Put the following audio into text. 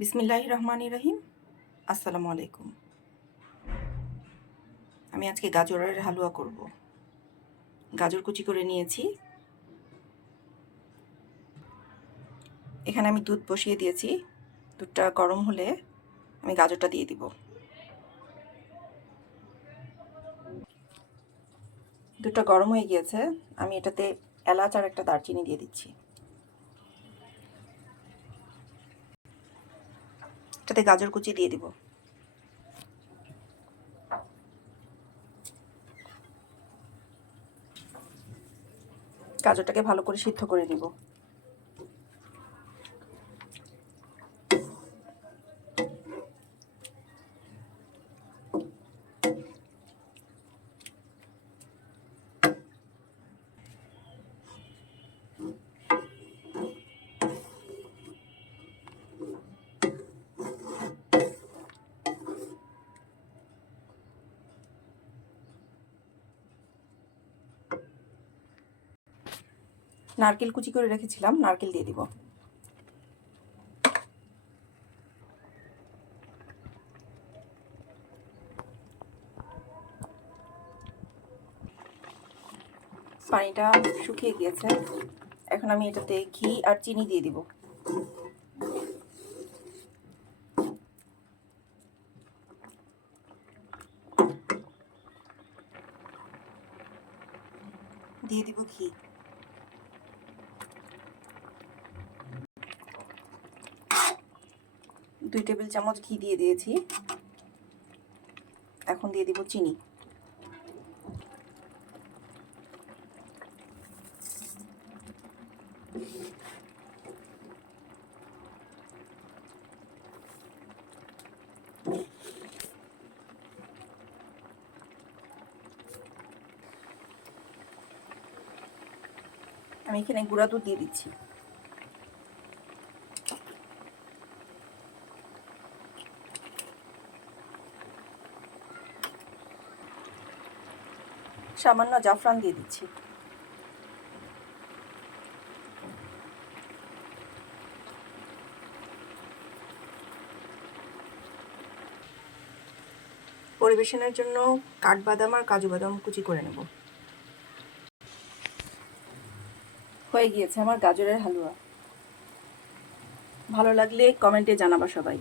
বিসমিল্লাহ রহমান রহিম। আসসালামু আলাইকুম। আমি আজকে গাজরের হালুয়া করব। গাজর কুচি করে নিয়েছি। এখানে আমি দুধ বসিয়ে দিয়েছি। দুধটা গরম হলে আমি গাজরটা দিয়ে দিব। দুধটা গরম হয়ে গিয়েছে। আমি এটাতে এলাচ আর একটা দারচিনি দিয়ে দিচ্ছি। এটাতে গাজর কুচি দিয়ে দিব। গাজরটাকে ভালো করে সিদ্ধ করে নিব। নারকেল কুচি করে রেখেছিলাম, নারকেল দিয়ে দিব। পানিটা শুকিয়ে গিয়েছে। এখন আমি এটাতে ঘি আর চিনি দিয়ে দিব। দিয়ে দিব ঘি। দুই টেবিল চামচ ঘি দিয়ে দিয়েছি। এখন দিয়ে দিব চিনি। আমি এখানে গুঁড়া দুধ দিয়ে দিচ্ছি। সামান্য জাফরান দিয়ে দিচ্ছি। পরিবেশনের জন্য কাঠবাদাম আর কাজু বাদাম কুচি করে নেব। হয়ে গিয়েছে আমার গাজরের হালুয়া। ভালো লাগলে কমেন্টে জানাবা সবাই।